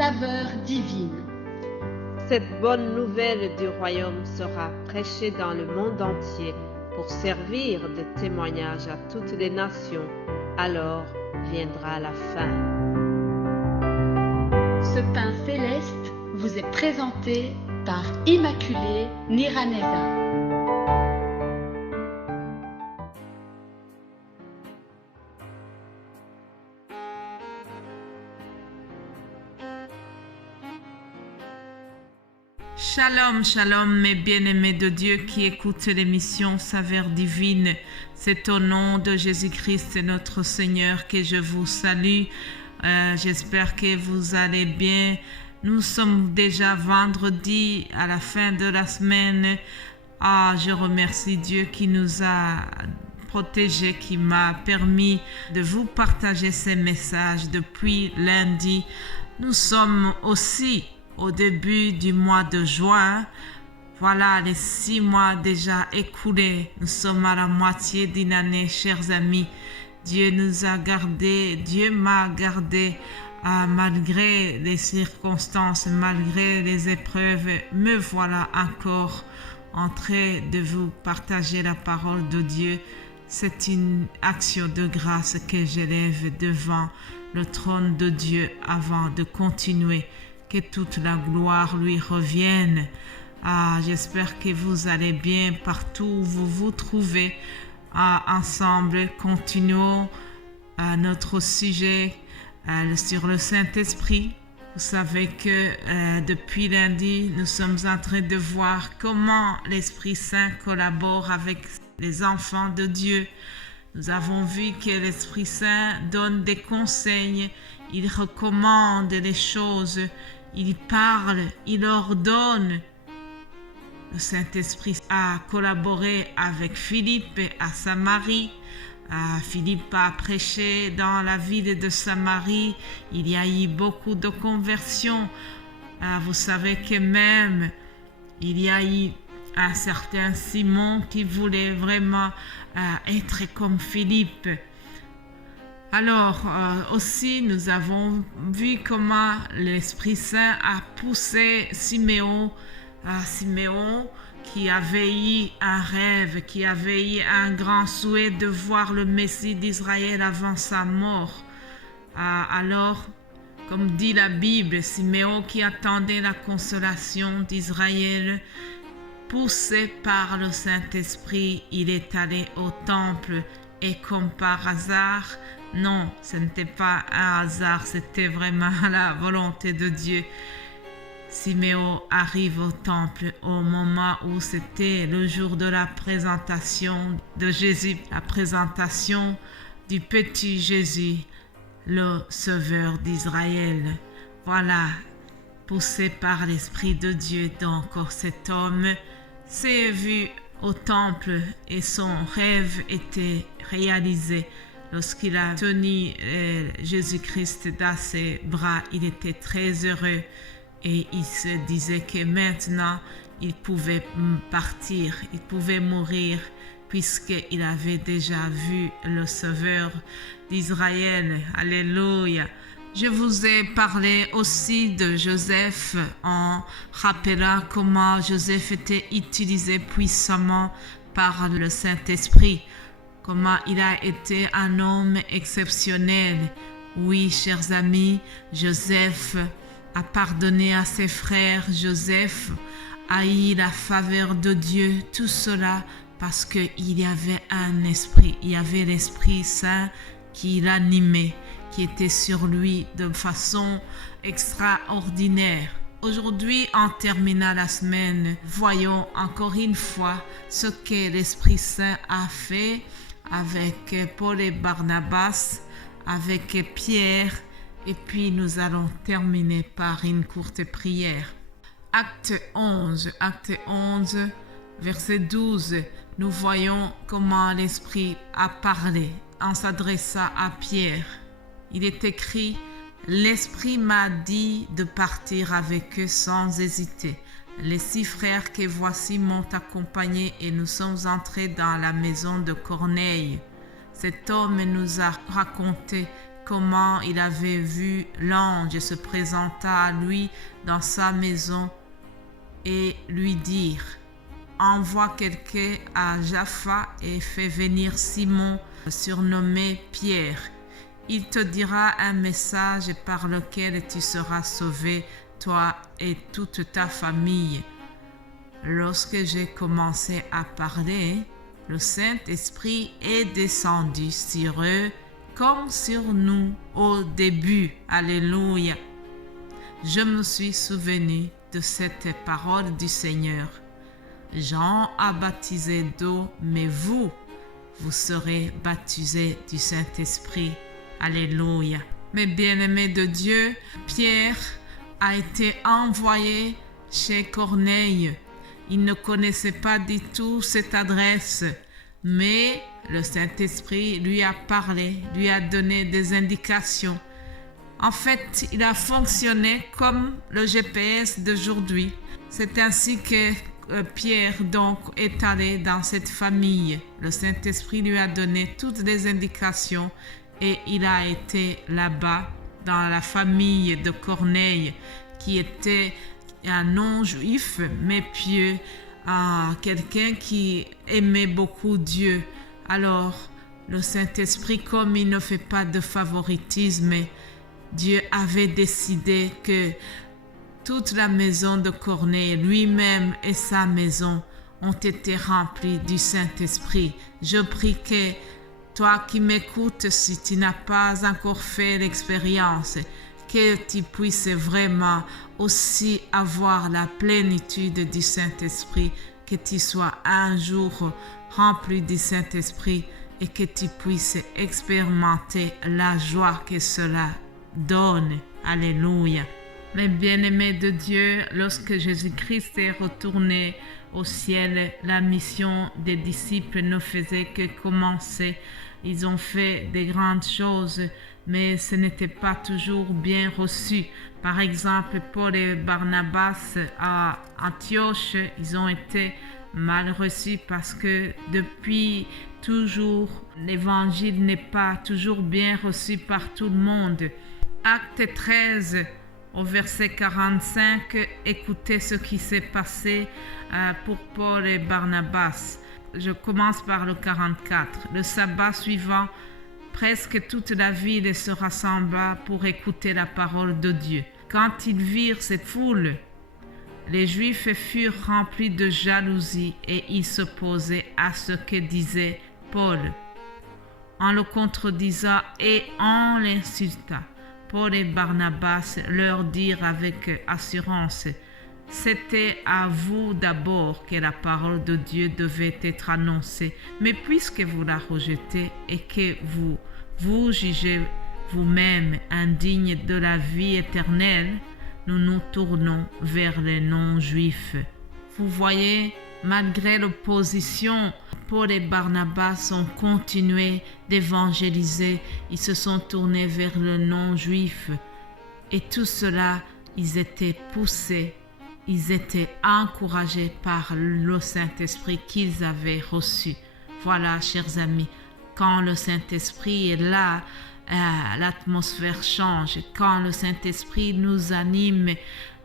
saveur divine. Cette bonne nouvelle du royaume sera prêchée dans le monde entier pour servir de témoignage à toutes les nations. Alors viendra la fin. Ce pain céleste vous est présenté par Immaculée Niraneza. Shalom, shalom, mes bien-aimés de Dieu qui écoutent l'émission Saveur divine. C'est au nom de Jésus-Christ, notre Seigneur, que je vous salue. J'espère que vous allez bien. Nous sommes déjà vendredi à la fin de la semaine. Je remercie Dieu qui nous a protégés, qui m'a permis de vous partager ces messages depuis lundi. Nous sommes aussi au début du mois de juin. Voilà les 6 mois déjà écoulés. Nous sommes à la moitié d'une année, chers amis. Dieu nous a gardés, Dieu m'a gardé malgré les circonstances, malgré les épreuves. Me voilà encore en train de vous partager la parole de Dieu. C'est une action de grâce que j'élève devant le trône de Dieu avant de continuer. Que toute la gloire lui revienne. J'espère que vous allez bien partout où vous vous trouvez. Ensemble, continuons notre sujet sur le Saint-Esprit. Vous savez que depuis lundi, nous sommes en train de voir comment l'Esprit Saint collabore avec les enfants de Dieu. Nous avons vu que l'Esprit Saint donne des conseils, il recommande les choses, il parle, il ordonne. Le Saint-Esprit a collaboré avec Philippe à Samarie. Philippe a prêché dans la ville de Samarie. Il y a eu beaucoup de conversions. Vous savez que même il y a eu un certain Simon qui voulait vraiment être comme Philippe. Alors aussi nous avons vu comment l'Esprit Saint a poussé Siméon qui avait eu un rêve, qui avait eu un grand souhait de voir le Messie d'Israël avant sa mort. Alors, comme dit la Bible, Siméon qui attendait la consolation d'Israël, poussé par le Saint-Esprit, il est allé au temple et comme par hasard, non, ce n'était pas un hasard, c'était vraiment la volonté de Dieu. Siméon arrive au temple au moment où c'était le jour de la présentation de Jésus, la présentation du petit Jésus, le Sauveur d'Israël. Voilà, poussé par l'Esprit de Dieu, donc cet homme s'est vu au temple et son rêve était réalisé. Lorsqu'il a tenu Jésus-Christ dans ses bras, il était très heureux et il se disait que maintenant il pouvait partir, il pouvait mourir puisqu'il avait déjà vu le Sauveur d'Israël. Alléluia. Je vous ai parlé aussi de Joseph en rappelant comment Joseph était utilisé puissamment par le Saint-Esprit. Comment il a été un homme exceptionnel. Oui, chers amis, Joseph a pardonné à ses frères. Joseph a eu la faveur de Dieu. Tout cela parce qu'il y avait un esprit. Il y avait l'Esprit Saint qui l'animait, qui était sur lui de façon extraordinaire. Aujourd'hui, en terminant la semaine, voyons encore une fois ce que l'Esprit Saint a fait avec Paul et Barnabas, avec Pierre, et puis nous allons terminer par une courte prière. Acte 11, verset 12, nous voyons comment l'Esprit a parlé en s'adressant à Pierre. Il est écrit « L'Esprit m'a dit de partir avec eux sans hésiter. Les 6 frères que voici m'ont accompagné et nous sommes entrés dans la maison de Corneille. Cet homme nous a raconté comment il avait vu l'ange se présenter à lui dans sa maison et lui dire: envoie quelqu'un à Jaffa et fais venir Simon, surnommé Pierre. Il te dira un message par lequel tu seras sauvé, toi et toute ta famille. Lorsque j'ai commencé à parler, le Saint-Esprit est descendu sur eux comme sur nous au début. Alléluia. Je me suis souvenu de cette parole du Seigneur. Jean a baptisé d'eau, mais vous serez baptisés du Saint-Esprit. Alléluia. Mes bien-aimés de Dieu, Pierre a été envoyé chez Corneille. Il ne connaissait pas du tout cette adresse, mais le Saint-Esprit lui a parlé, lui a donné des indications. En fait, il a fonctionné comme le GPS d'aujourd'hui. C'est ainsi que Pierre donc est allé dans cette famille. Le Saint-Esprit lui a donné toutes les indications et il a été là-bas dans la famille de Corneille, qui était un non-juif mais pieux, quelqu'un qui aimait beaucoup Dieu. Alors le Saint-Esprit, comme il ne fait pas de favoritisme, Dieu avait décidé que toute la maison de Corneille, lui-même et sa maison, ont été remplis du Saint-Esprit. Je prie que toi qui m'écoutes, si tu n'as pas encore fait l'expérience, que tu puisses vraiment aussi avoir la plénitude du Saint-Esprit, que tu sois un jour rempli du Saint-Esprit et que tu puisses expérimenter la joie que cela donne. Alléluia. Mes bien-aimés de Dieu, lorsque Jésus-Christ est retourné au ciel, la mission des disciples ne faisait que commencer. Ils ont fait des grandes choses, mais ce n'était pas toujours bien reçu. Par exemple, Paul et Barnabas à Antioche, ils ont été mal reçus parce que depuis toujours, l'évangile n'est pas toujours bien reçu par tout le monde. Acte 13, au verset 45, écoutez ce qui s'est passé pour Paul et Barnabas. Je commence par le 44. Le sabbat suivant, presque toute la ville se rassembla pour écouter la parole de Dieu. Quand ils virent cette foule, les Juifs furent remplis de jalousie et ils s'opposaient à ce que disait Paul, en le contredisant et en l'insultant. Paul et Barnabas leur dirent avec assurance: c'était à vous d'abord que la parole de Dieu devait être annoncée, mais puisque vous la rejetez et que vous jugez vous-même indigne de la vie éternelle, nous nous tournons vers les non-juifs. Vous voyez, malgré l'opposition, Paul et Barnabas ont continué d'évangéliser. Ils se sont tournés vers le non-juif. Et tout cela, ils étaient poussés, ils étaient encouragés par le Saint-Esprit qu'ils avaient reçu. Voilà, chers amis, quand le Saint-Esprit est là, l'atmosphère change. Quand le Saint-Esprit nous anime,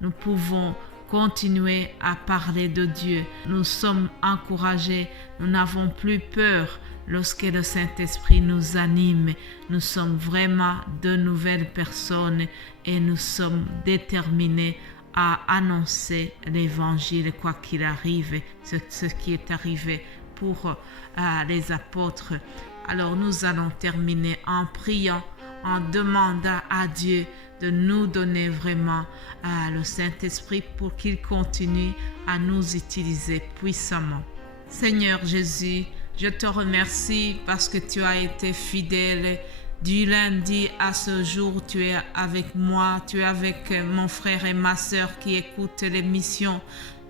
nous pouvons continuer à parler de Dieu. Nous sommes encouragés, nous n'avons plus peur lorsque le Saint-Esprit nous anime. Nous sommes vraiment de nouvelles personnes et nous sommes déterminés à annoncer l'Évangile quoi qu'il arrive, ce qui est arrivé pour les apôtres. Alors nous allons terminer en priant, en demandant à Dieu de nous donner vraiment le Saint-Esprit pour qu'il continue à nous utiliser puissamment. Seigneur Jésus, je te remercie parce que tu as été fidèle. Du lundi à ce jour, tu es avec moi, tu es avec mon frère et ma sœur qui écoutent l'émission.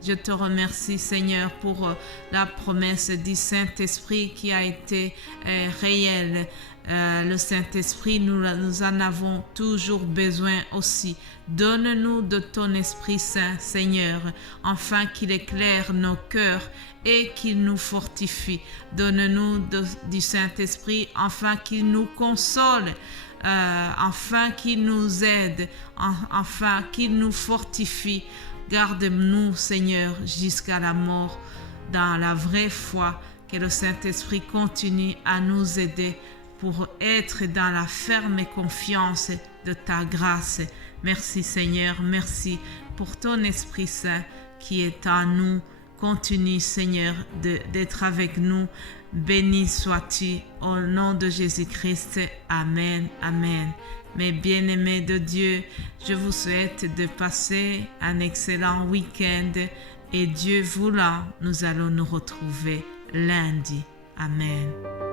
Je te remercie, Seigneur, pour la promesse du Saint-Esprit qui a été réelle le Saint-Esprit, nous en avons toujours besoin aussi. Donne-nous de ton Esprit Saint, Seigneur, afin qu'il éclaire nos cœurs et qu'il nous fortifie. Donne-nous du Saint-Esprit afin qu'il nous console, afin qu'il nous aide, afin qu'il nous fortifie. Garde-nous, Seigneur, jusqu'à la mort dans la vraie foi. Que le Saint-Esprit continue à nous aider pour être dans la ferme confiance de ta grâce. Merci Seigneur, merci pour ton Esprit Saint qui est en nous. Continue Seigneur d'être avec nous. Béni sois-tu au nom de Jésus-Christ. Amen, amen. Mes bien-aimés de Dieu, je vous souhaite de passer un excellent week-end et Dieu voulant, nous allons nous retrouver lundi. Amen.